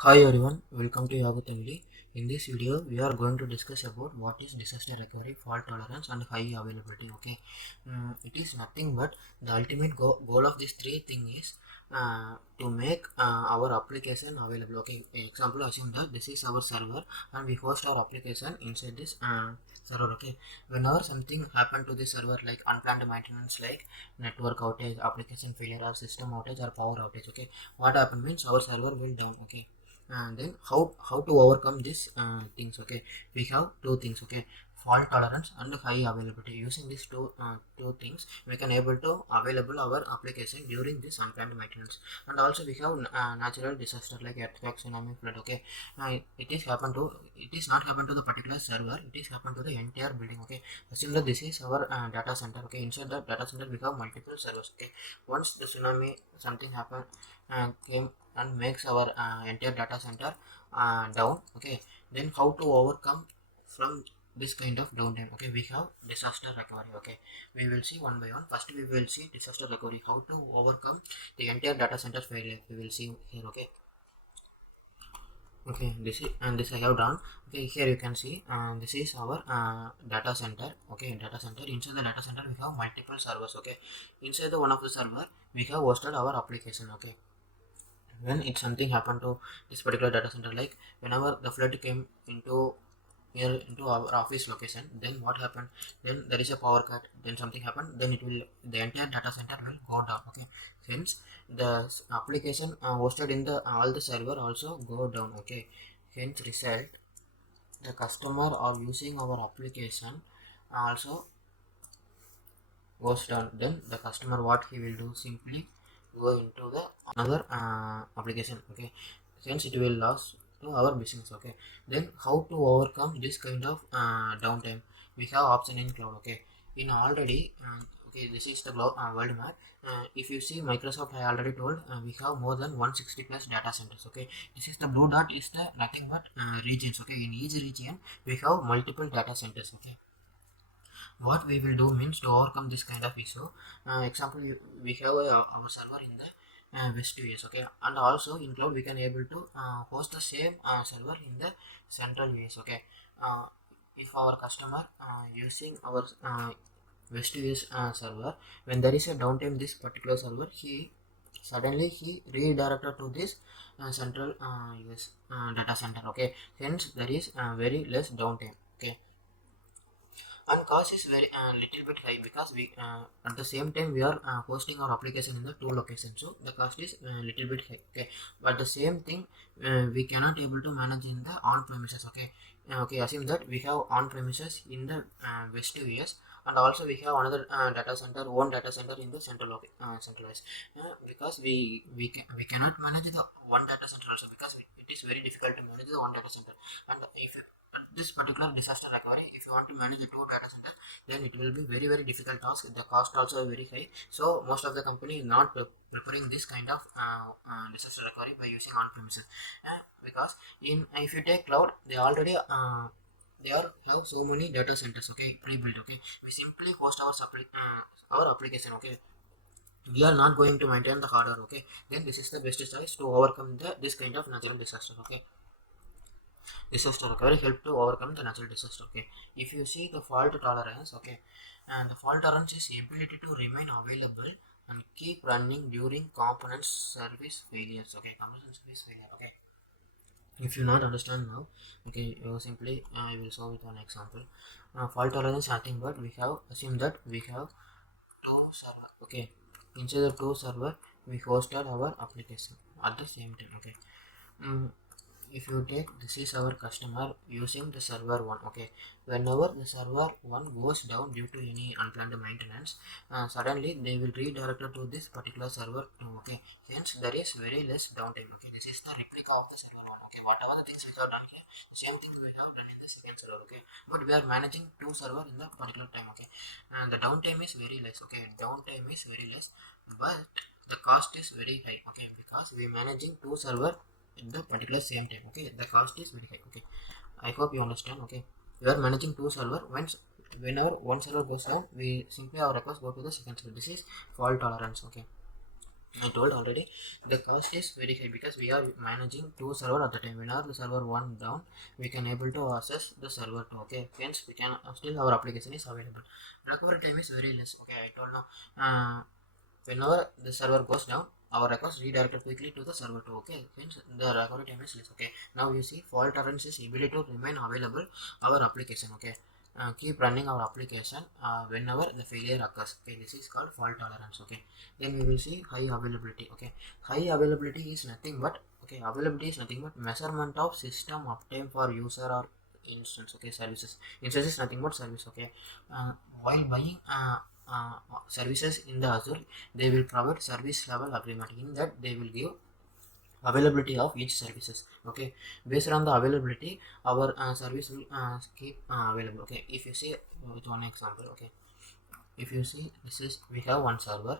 Hi everyone, welcome to Yagut only. In this video, we are going to discuss about what is disaster recovery, fault tolerance, and high availability. Okay, it is nothing but the ultimate goal of these three things is to make our application available. Okay, example, assume that this is our server and we host our application inside this server. Okay, whenever something happen to the server like unplanned maintenance, like network outage, application failure, or system outage, or power outage. Okay, what happen means our server will down. Okay, and then how to overcome these things. Okay, we have two things. Okay, fault tolerance and high availability. Using these two things, we can able to available our application during this unplanned maintenance. And also we have natural disaster like earthquake, tsunami, flood. Okay, it is not happen to the particular server, it is happen to the entire building. Okay, assume that this is our data center. Okay, inside the data center we have multiple servers. Okay, once the tsunami something happen came and makes our entire data center down. Okay, then how to overcome from this kind of downtime. Okay, we have disaster recovery. Okay, we will see one by one. First we will see disaster recovery, how to overcome the entire data center failure, we will see here. Okay, this is, and this I have done. Okay, here you can see this is our data center. Okay, data center, inside the data center we have multiple servers. Okay, inside the one of the server we have hosted our application. Okay, when it something happened to this particular data center, like whenever the flood came into here into our office location, then what happened, then there is a power cut, then something happened, then it will, the entire data center will go down. Okay, hence the application hosted in the all the server also go down. Okay, hence result, the customer are using our application also goes down. Then the customer, what he will do, simply go into the another application. Okay, since it will lose to our business. Okay, then how to overcome this kind of downtime, we have option in cloud. Okay, in already okay, this is the world map. If you see Microsoft, I already told we have more than 160 plus data centers. Okay, this is the blue dot is the nothing but regions. Okay, in each region we have multiple data centers. Okay, what we will do means to overcome this kind of issue. Example, we have our server in the west US. Okay, and also in cloud we can able to host the same server in the central US. Okay, uh, if our customer using our west US server, when there is a downtime this particular server, he suddenly he redirected to this central US data center. Okay, hence there is very less downtime. Okay, and cost is very little bit high, because we at the same time we are hosting our application in the two locations, so the cost is little bit high. Okay, but the same thing we cannot able to manage in the on premises. Okay, okay, assume that we have on premises in the west US, and also we have another data center, one data center in the centralized, because we cannot manage the one data center also, because it is very difficult to manage the one data center. And if this particular disaster recovery, if you want to manage the two data center, then it will be very difficult task, the cost also very high. So most of the company is not preparing this kind of disaster recovery by using on premises, because in if you take cloud, they already they are have so many data centers. Okay, pre-built. Okay, we simply host our application. Okay, we are not going to maintain the hardware. Okay, then this is the best choice to overcome this kind of natural disaster. Okay, disaster recovery help to overcome the natural disaster. Okay, if you see the fault tolerance. Okay, and the fault tolerance is ability to remain available and keep running during component service failures. Okay, component service failure. Okay, if you not understand now, okay, you simply I will solve with one example. Fault tolerance nothing but we have assume that we have two server. Okay, inside the two server we hosted our application at the same time. Okay, mm, if you take, this is our customer using the server one. Okay, whenever the server one goes down due to any unplanned maintenance, suddenly they will redirect it to this particular server two. Okay, hence there is very less downtime. Okay, this is the replica of the server one. Okay, whatever the things we have done here, same thing we have done in the second server. Okay, but we are managing two server in the particular time. Okay, and the downtime is very less. Okay, downtime is very less, but the cost is very high. Okay, because we managing two server in the particular same time. Okay, the cost is very high. Okay, I hope you understand. Okay, we are managing two server. Whenever one server goes down, we simply our request go to the second server. This is fault tolerance. Okay, I told already the cost is very high because we are managing two server at the time. Whenever the server one down, we can able to access the server two. Okay, hence we can still our application is available. Recovery time is very less. Okay, I told now. Whenever the server goes down, our records redirected quickly to the server 2. Okay, hence the recovery time is less. Okay, now you see fault tolerance is ability to remain available our application. Okay, keep running our application whenever the failure occurs. Okay, this is called fault tolerance. Okay, then we will see high availability. Okay, high availability is nothing but availability is nothing but measurement of system uptime for user or instance. Okay, instance is nothing but service. Okay, while buying services in the Azure, they will provide service level agreement. In that they will give availability of each services. Okay, based on the availability our service will keep available. Okay, if you see with one example. Okay, if you see this is we have one server.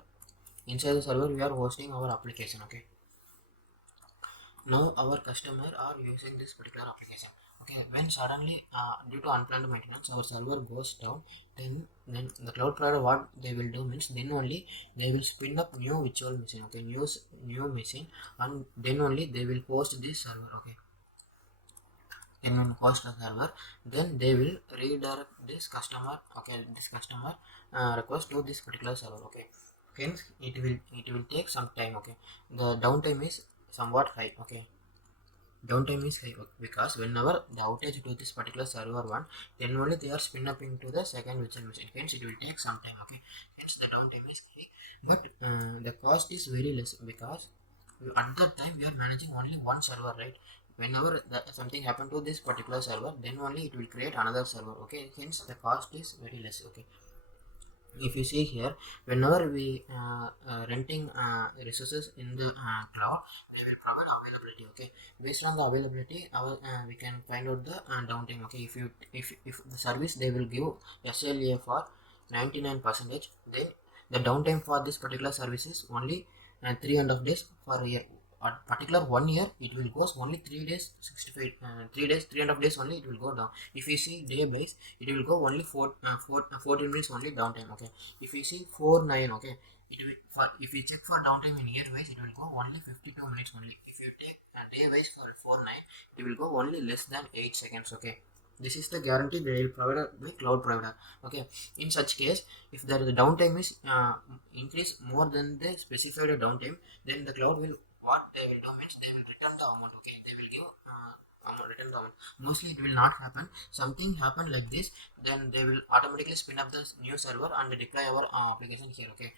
Inside the server we are hosting our application. Okay, now our customer are using this particular application. Okay, when suddenly due to unplanned maintenance our server goes down, then the cloud provider what they will do means then only they will spin up new virtual machine. Okay, new machine, and then only they will host this server. Okay, then when host the server, then they will redirect this customer. Okay, this customer request to this particular server. Okay, hence it will take some time. Okay, the downtime is somewhat high. Okay, downtime is high because whenever the outage to this particular server one, then only they are spin up into the second virtual machine. Hence it will take some time. Okay, hence the downtime is high, but the cost is very less because at that time we are managing only one server, right? Whenever something happened to this particular server, then only it will create another server. Okay, hence the cost is very less. Okay, if you see here, whenever we renting resources in the cloud, they will provide availability. Okay, based on the availability our we can find out the downtime. Okay, if the service they will give SLA for 99 percentage, then the downtime for this particular service is only 3.5 days for a year. A particular 1 year it will goes only 3 days 65 3 days 3.5 days only it will go down. If you see day base, it will go only 14 minutes only downtime. Okay, if you see 4 9, okay, it will for if you check for downtime in year wise, it will go only 52 minutes only. If you take day wise for 4 9, it will go only less than 8 seconds. Okay, this is the guarantee they will provide by cloud provider. Okay, in such case, if the downtime is increase more than the specified downtime, then the cloud will what they will do means they will return the amount. Okay, they will give return the amount. Mostly it will not happen. Something happen like this, then they will automatically spin up the new server and deploy our application here. Okay,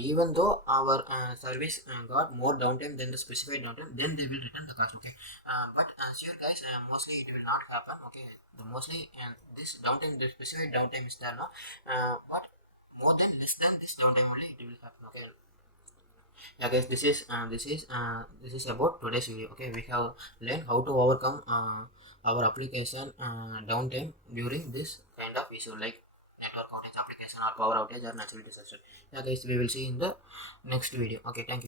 even though our service got more downtime than the specified downtime, then they will return the cost. Okay, but sure guys, mostly it will not happen. Okay, the mostly this downtime, the specified downtime is there now, but more than less than this downtime only it will happen. Okay, yeah guys, this is about today's video. Okay, we have learned how to overcome our application downtime during this kind of issue like network outage, application or power outage or natural disaster. Yeah guys, we will see in the next video. Okay, thank you.